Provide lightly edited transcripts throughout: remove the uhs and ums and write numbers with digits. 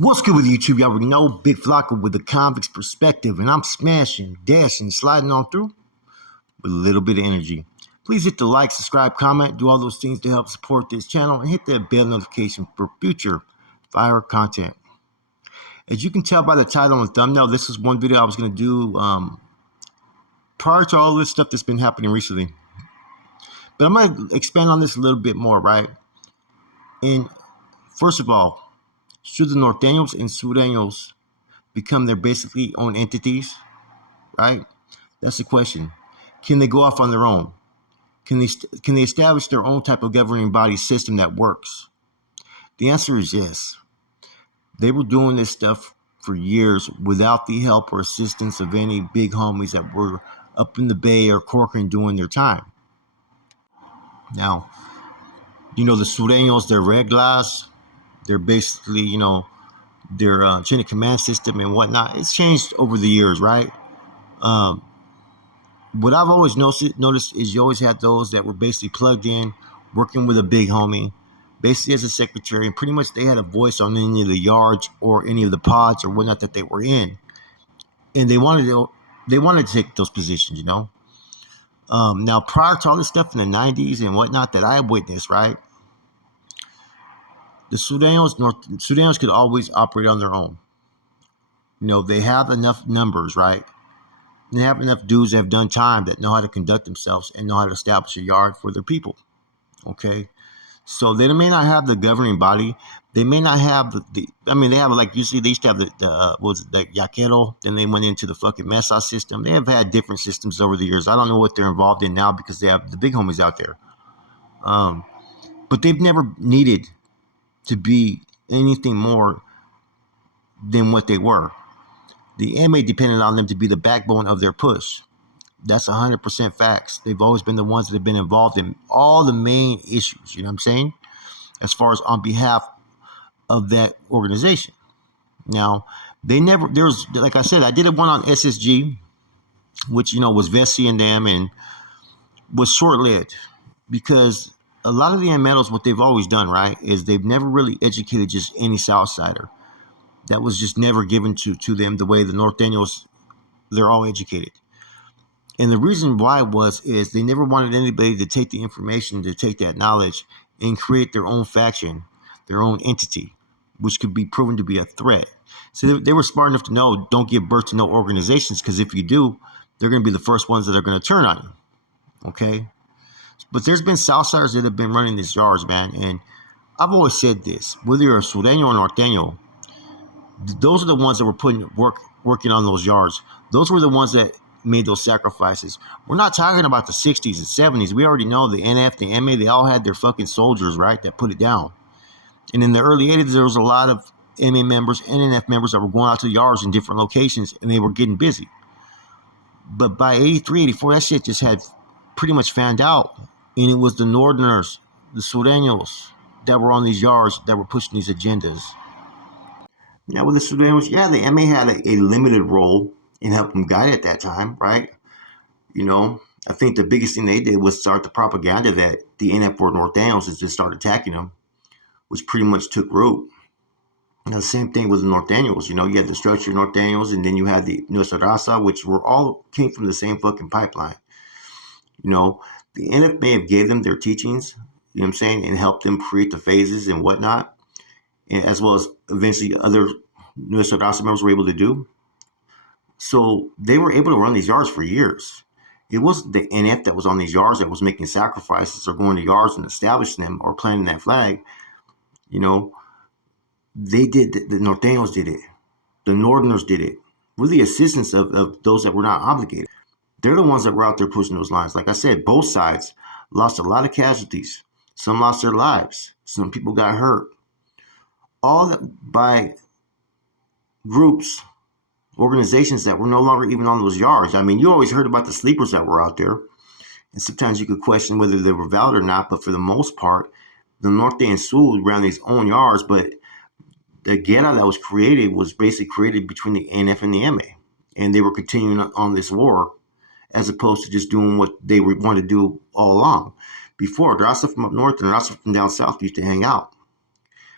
What's good with YouTube? Y'all already know Big Flocka with the convict's perspective, and I'm smashing, dashing, sliding on through with a little bit of energy. Please hit the like, subscribe, comment, do all those things to help support this channel, and hit that bell notification for future fire content. As you can tell by the title and thumbnail, this is one video I was going to do prior to all this stuff that's been happening recently. But I'm going to expand on this a little bit more, right? And first of all, should the Nortenos and Surenos become their basically own entities, right? That's the question. Can they go off on their own? Can they establish their own type of governing body system that works? The answer is yes. They were doing this stuff for years without the help or assistance of any big homies that were up in the Bay or Corcoran doing their time. Now, the Surenos, their reglas, they're basically, their chain of command system and whatnot. It's changed over the years, right? What I've always noticed is you always had those that were basically plugged in, working with a big homie, basically as a secretary, and pretty much they had a voice on any of the yards or any of the pods or whatnot that they were in, and they wanted to take those positions, Now, prior to all this stuff in the 90s and whatnot that I witnessed, right? The Surenos could always operate on their own. They have enough numbers, right? They have enough dudes that have done time that know how to conduct themselves and know how to establish a yard for their people. Okay? So they may not have the governing body. They may not have they have, like, usually they used to have the Yaquero. Then they went into the fucking Mesa system. They have had different systems over the years. I don't know what they're involved in now because they have the big homies out there. But they've never needed to be anything more than what they were. The MA depended on them to be the backbone of their push. That's 100% facts. They've always been the ones that have been involved in all the main issues, you know what I'm saying? As far as on behalf of that organization. Now, like I said, I did one on SSG, which, was Vessi and them, and was short-lived because a lot of the Nortenos, what they've always done, right, is they've never really educated just any Southsider. That was just never given to them the way the Nortenos, they're all educated. And the reason why is they never wanted anybody to take the information, to take that knowledge and create their own faction, their own entity, which could be proven to be a threat. So they were smart enough to know, don't give birth to no organizations, because if you do, they're going to be the first ones that are going to turn on you. Okay? But there's been Southsiders that have been running these yards, man. And I've always said this, whether you're a Sureno or Norteño, those are the ones that were working on those yards. Those were the ones that made those sacrifices. We're not talking about the 60s and 70s. We already know the NF, the MA, they all had their fucking soldiers, right, that put it down. And in the early 80s, there was a lot of MA members and NF members that were going out to the yards in different locations, and they were getting busy. But by 83, 84, that shit just had pretty much fanned out. And it was the Northerners, the Surenos, that were on these yards that were pushing these agendas. Now, with the Surenos, the MA had a limited role in helping guide at that time, right? I think the biggest thing they did was start the propaganda that the NF were Nortenos and just start attacking them, which pretty much took root. And the same thing with the Nortenos. You had the structured Nortenos, and then you had the Nuestra Raza, which came from the same fucking pipeline. The NF may have gave them their teachings, and helped them create the phases and whatnot, and as well as eventually other Nuestra Raza members were able to do. So they were able to run these yards for years. It wasn't the NF that was on these yards that was making sacrifices or going to yards and establishing them or planting that flag. They did, the Nortenos did it. The Northerners did it with the assistance of those that were not obligated. They're the ones that were out there pushing those lines. Like I said, both sides lost a lot of casualties. Some lost their lives. Some people got hurt. All that by groups, organizations that were no longer even on those yards. You always heard about the sleepers that were out there. And sometimes you could question whether they were valid or not. But for the most part, the Norte and Sur ran these own yards. But the guerra that was created was basically created between the NF and the MA. And they were continuing on this war, as opposed to just doing what they wanted to do all along. Before, the Rasta from up north and the Rasta from down south used to hang out,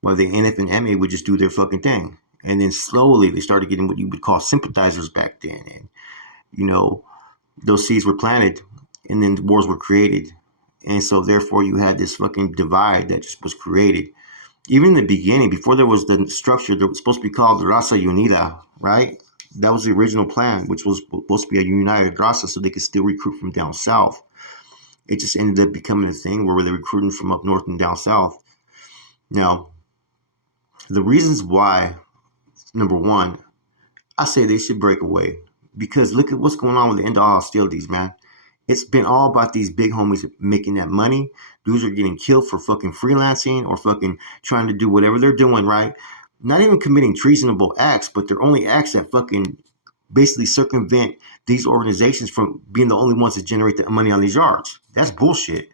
while the NF and MA would just do their fucking thing. And then slowly they started getting what you would call sympathizers back then. And, you know, those seeds were planted and then wars were created. And so therefore you had this fucking divide that just was created. Even in the beginning, before there was the structure that was supposed to be called the Raza Unida, right? That was the original plan, which was supposed to be a united Raza so they could still recruit from down south. It just ended up becoming a thing where they're recruiting from up north and down south. Now, the reasons why, number one, I say they should break away because look at what's going on with the end of all hostilities, man. It's been all about these big homies making that money. Dudes are getting killed for fucking freelancing or fucking trying to do whatever they're doing, right? Not even committing treasonable acts, but they're only acts that fucking basically circumvent these organizations from being the only ones that generate the money on these yards. That's bullshit.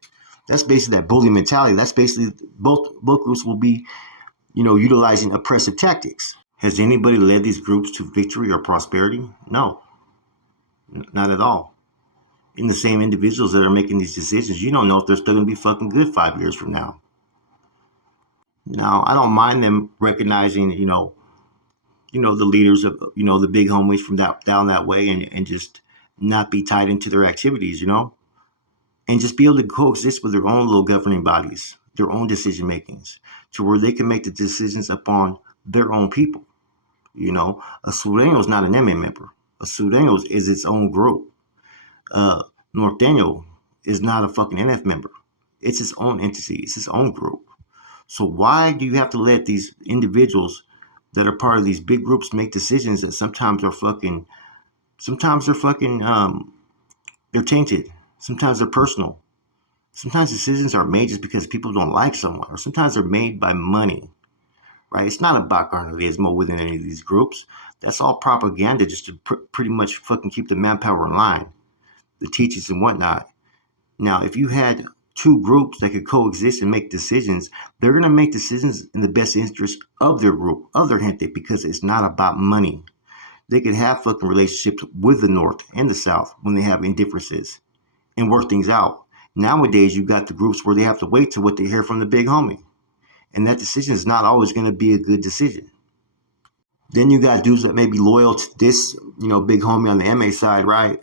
That's basically that bully mentality. That's basically both groups will be, utilizing oppressive tactics. Has anybody led these groups to victory or prosperity? No, not at all. In the same individuals that are making these decisions, you don't know if they're still going to be fucking good 5 years from now. Now, I don't mind them recognizing, the leaders of, the big homies from down that way and just not be tied into their activities, and just be able to coexist with their own little governing bodies, their own decision makings, to where they can make the decisions upon their own people. A Surenos is not an MA member. A Surenos is its own group. Norteno is not a fucking NF member. It's its own entity. It's its own group. So why do you have to let these individuals that are part of these big groups make decisions that sometimes they're they're tainted. Sometimes they're personal. Sometimes decisions are made just because people don't like someone, or sometimes they're made by money, right? It's not about carnalismo within any of these groups. That's all propaganda just to pretty much fucking keep the manpower in line, the teachers and whatnot. Now, if you had two groups that could coexist and make decisions, they're going to make decisions in the best interest of their group, of their gente, because it's not about money. They could have fucking relationships with the North and the South when they have indifferences and work things out. Nowadays, you got the groups where they have to wait to what they hear from the big homie. And that decision is not always going to be a good decision. Then you got dudes that may be loyal to this, big homie on the MA side, right?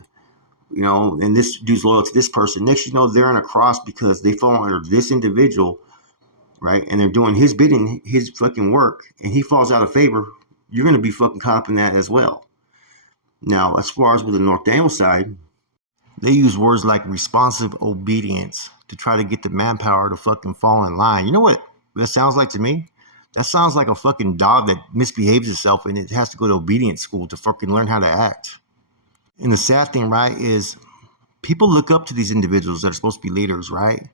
And this dude's loyal to this person. Next, they're in a cross because they fall under this individual, right? And they're doing his bidding, his fucking work, and he falls out of favor. You're going to be fucking caught up in that as well. Now, as far as with the Norteño side, they use words like responsive obedience to try to get the manpower to fucking fall in line. You know what that sounds like to me? That sounds like a fucking dog that misbehaves itself and it has to go to obedience school to fucking learn how to act. And the sad thing, right, is people look up to these individuals that are supposed to be leaders, right,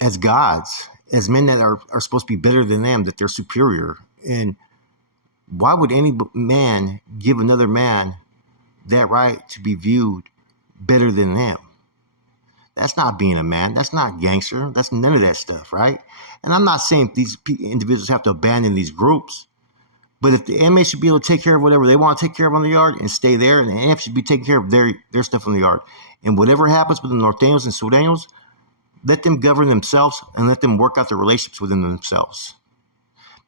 as gods, as men that are supposed to be better than them, that they're superior. And why would any man give another man that right to be viewed better than them? That's not being a man. That's not gangster. That's none of that stuff, right? And I'm not saying these individuals have to abandon these groups, but if the MA should be able to take care of whatever they want to take care of on the yard and stay there, and the NF should be taking care of their stuff on the yard. And whatever happens with the Norteños and Surenos, let them govern themselves and let them work out their relationships within themselves.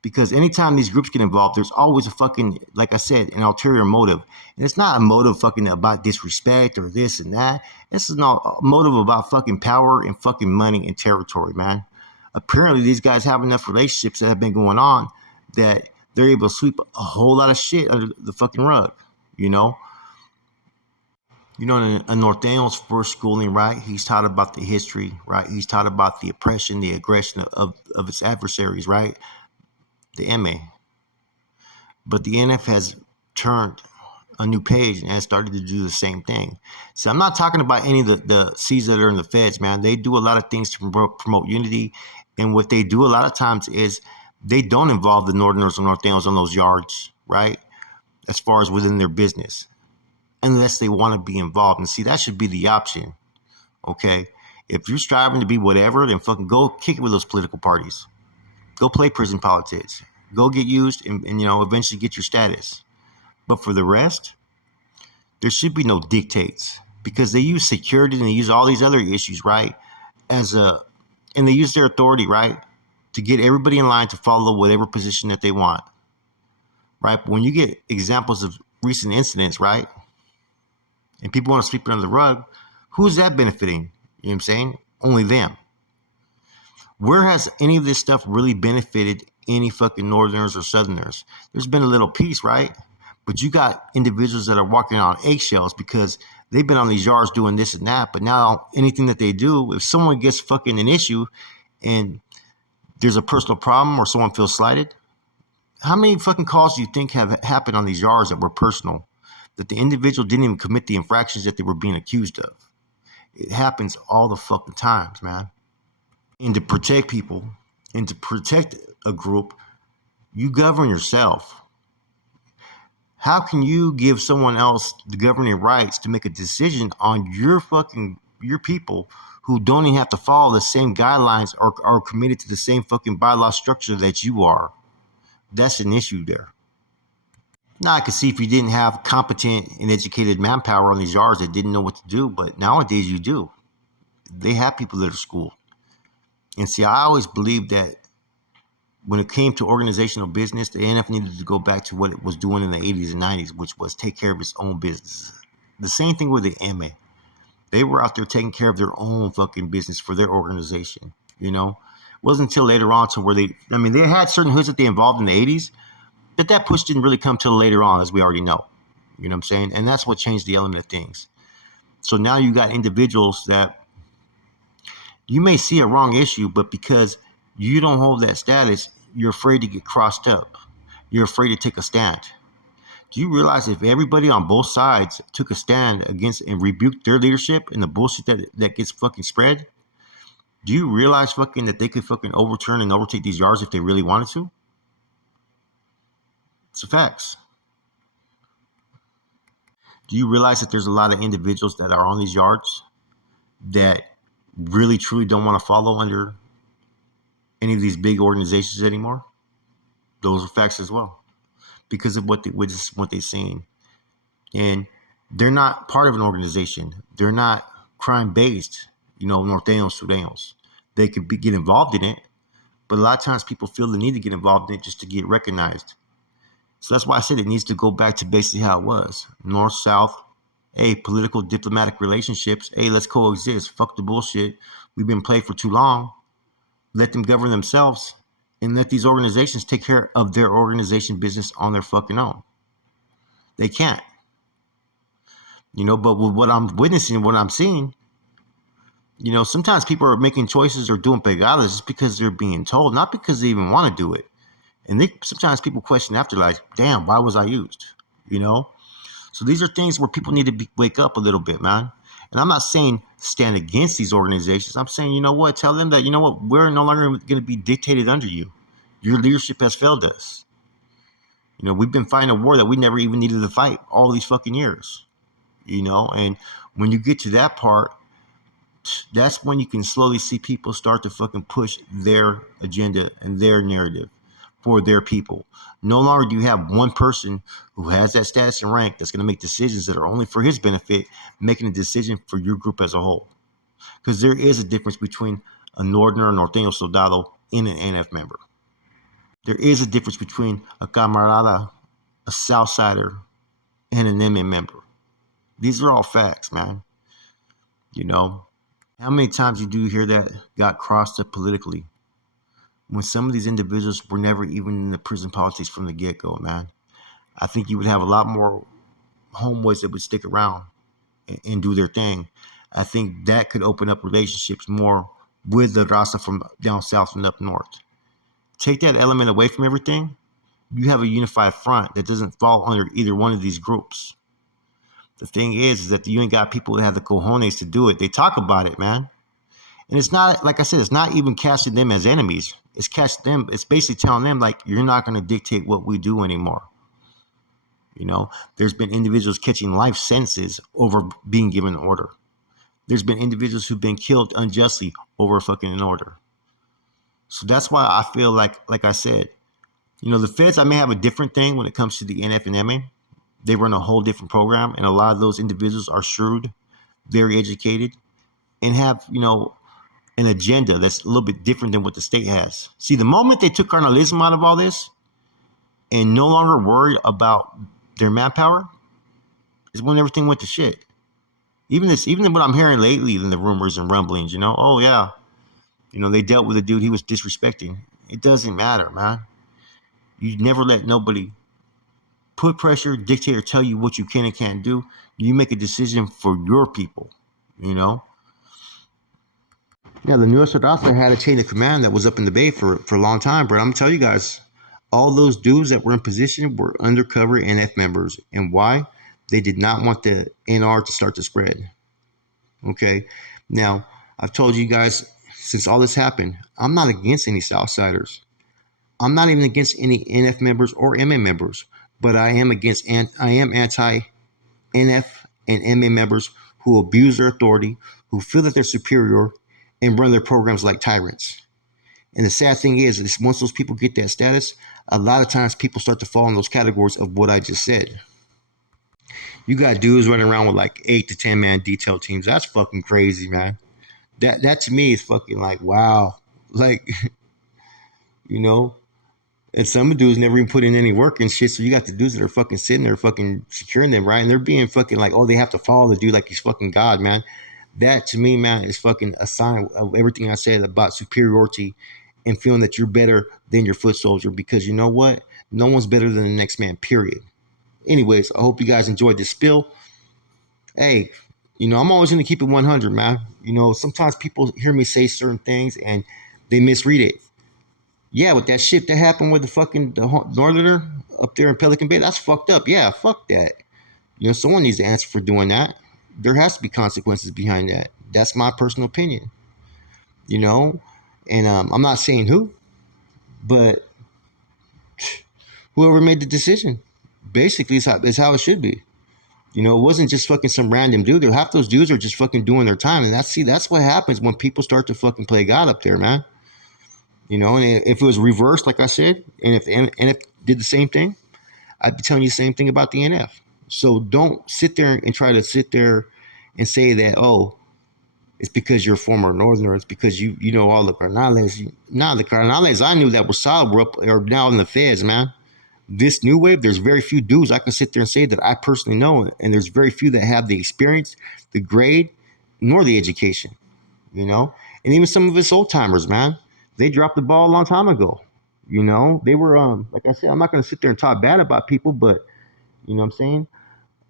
Because anytime these groups get involved, there's always a fucking, like I said, an ulterior motive. And it's not a motive fucking about disrespect or this and that. This is not a motive about fucking power and fucking money and territory, man. Apparently, these guys have enough relationships that have been going on that they're able to sweep a whole lot of shit under the fucking rug, in a Norteño's first schooling, right? He's taught about the history, right? He's taught about the oppression, the aggression of its adversaries, right? The MA. But the NF has turned a new page and has started to do the same thing. So I'm not talking about any of the C's that are in the feds, man. They do a lot of things to promote unity. And what they do a lot of times is they don't involve the Northerners or Norteños on those yards, right? As far as within their business, unless they want to be involved. And see, that should be the option, okay? If you're striving to be whatever, then fucking go kick it with those political parties. Go play prison politics. Go get used and eventually get your status. But for the rest, there should be no dictates because they use security and they use all these other issues, right? And they use their authority, right, to get everybody in line to follow whatever position that they want. right? But when you get examples of recent incidents, right, and people want to sweep it under the rug, who's that benefiting? You know what I'm saying? Only them. Where has any of this stuff really benefited any fucking Northerners or Southerners? There's been a little piece, right? But you got individuals that are walking on eggshells because they've been on these yards doing this and that. But now anything that they do, if someone gets fucking an issue and there's a personal problem or someone feels slighted, how many fucking calls do you think have happened on these yards that were personal, that the individual didn't even commit the infractions that they were being accused of? It happens all the fucking times, man. And to protect people and to protect a group, you govern yourself. How can you give someone else the governing rights to make a decision on your people who don't even have to follow the same guidelines or are committed to the same fucking bylaw structure that you are? That's an issue there. Now I could see if you didn't have competent and educated manpower on these yards that didn't know what to do, but nowadays you do. They have people that are schooled. And see, I always believed that when it came to organizational business, the NF needed to go back to what it was doing in the 80s and 90s, which was take care of its own business. The same thing with the MA. They were out there taking care of their own fucking business for their organization, you know? It wasn't until later on to where they had certain hoods that they involved in the 80s, but that push didn't really come till later on, as we already know. You know what I'm saying? And that's what changed the element of things. So now you got individuals that you may see a wrong issue, but because you don't hold that status, you're afraid to get crossed up. You're afraid to take a stand. Do you realize if everybody on both sides took a stand against and rebuked their leadership and the bullshit that gets fucking spread, do you realize fucking that they could fucking overturn and overtake these yards if they really wanted to? It's a facts. Do you realize that there's a lot of individuals that are on these yards that really truly don't want to follow under any of these big organizations anymore? Those are facts as well, because of what they've seen. And they're not part of an organization. They're not crime based, Nortenos, Surenos. They could get involved in it, but a lot of times people feel the need to get involved in it just to get recognized. So that's why I said it needs to go back to basically how it was. North, South, hey, political, diplomatic relationships. Hey, let's coexist. Fuck the bullshit. We've been played for too long. Let them govern themselves and let these organizations take care of their organization business on their fucking own. They can't. But with what I'm witnessing, what I'm seeing, sometimes people are making choices or doing pegadas just because they're being told, not because they even want to do it. And sometimes people question after, like, damn, why was I used? So these are things where people need to wake up a little bit, man. And I'm not saying stand against these organizations. I'm saying, tell them that, we're no longer going to be dictated under you. Your leadership has failed us. We've been fighting a war that we never even needed to fight all these fucking years. And when you get to that part, that's when you can slowly see people start to fucking push their agenda and their narrative for their people. No longer do you have one person who has that status and rank that's going to make decisions that are only for his benefit, making a decision for your group as a whole. Because there is a difference between a Northerner, Norteño Soldado, and an NF member. There is a difference between a camarada, a Southsider, and an MA member. These are all facts, man. How many times you do hear that got crossed up politically when some of these individuals were never even in the prison politics from the get-go, man? I think you would have a lot more homeboys that would stick around and do their thing. I think that could open up relationships more with the Raza from down south and up north. Take that element away from everything, you have a unified front that doesn't fall under either one of these groups. The thing is that you ain't got people that have the cojones to do it. They talk about it, man. And it's not, like I said, it's not even casting them as enemies. It's casting them, it's basically telling them, like, you're not going to dictate what we do anymore. There's been individuals catching life sentences over being given an order. There's been individuals who've been killed unjustly over fucking an order. So that's why I feel like I said, the feds, I may have a different thing when it comes to the NF and MA. They run a whole different program, and a lot of those individuals are shrewd, very educated, and have, an agenda that's a little bit different than what the state has. See, the moment they took carnalism out of all this, and no longer worried about their manpower is when everything went to shit. Even what I'm hearing lately in the rumors and rumblings, oh yeah, they dealt with a dude he was disrespecting. It doesn't matter, man. You never let nobody put pressure, dictate, or tell you what you can and can't do. You make a decision for your people, you know? Yeah, the newest Hadassah had a chain of command that was up in the bay for a long time, but I'm gonna tell you guys, all those dudes that were in position were undercover NF members. And why? They did not want the NR to start to spread. Okay. Now, I've told you guys since all this happened, I'm not against any Southsiders. I'm not even against any NF members or MA members, but I am anti NF and MA members who abuse their authority, who feel that they're superior, and run their programs like tyrants. And the sad thing is once those people get that status, a lot of times people start to fall in those categories of what I just said. You got dudes running around with like 8 to 10 man detail teams. That's fucking crazy, man. That to me is fucking like wow. Like, you know, and some dudes never even put in any work and shit. So you got the dudes that are fucking sitting there fucking securing them, right? And they're being fucking like, oh, they have to follow the dude like he's fucking God, man. That to me, man, is fucking a sign of everything I said about superiority and feeling that you're better than your foot soldier, because you know what? No one's better than the next man, period. Anyways, I hope you guys enjoyed this spill. Hey, I'm always going to keep it 100, man. Sometimes people hear me say certain things and they misread it. Yeah, with that shit that happened with the Northerner up there in Pelican Bay, that's fucked up. Yeah, fuck that. Someone needs to answer for doing that. There has to be consequences behind that. That's my personal opinion. You know, and I'm not saying who, but whoever made the decision, basically, is how it should be. It wasn't just fucking some random dude. Half those dudes are just fucking doing their time, and that's what happens when people start to fucking play God up there, man. And if it was reversed, like I said, and if the NF did the same thing, I'd be telling you the same thing about the NF. So don't sit there and try to sit there and say that, oh, it's because you're a former Northerner. It's because you know all the Carnales. The Carnales I knew that were solid were up are now in the feds, man. This new wave, there's very few dudes I can sit there and say that I personally know, and there's very few that have the experience, the grade, nor the education, And even some of us old timers, man, they dropped the ball a long time ago. They were like I said, I'm not gonna sit there and talk bad about people, but you know what I'm saying?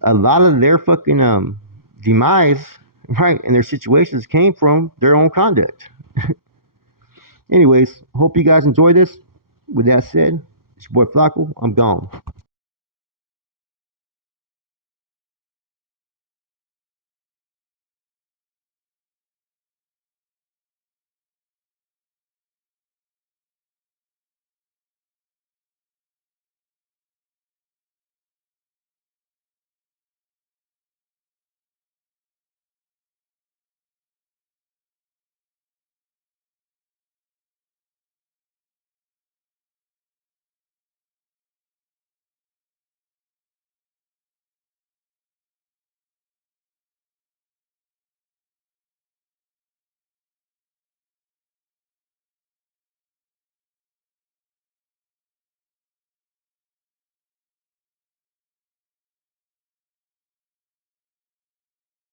A lot of their fucking demise, right, and their situations came from their own conduct. Anyways, hope you guys enjoy this. With that said, it's your boy Flacco. I'm gone.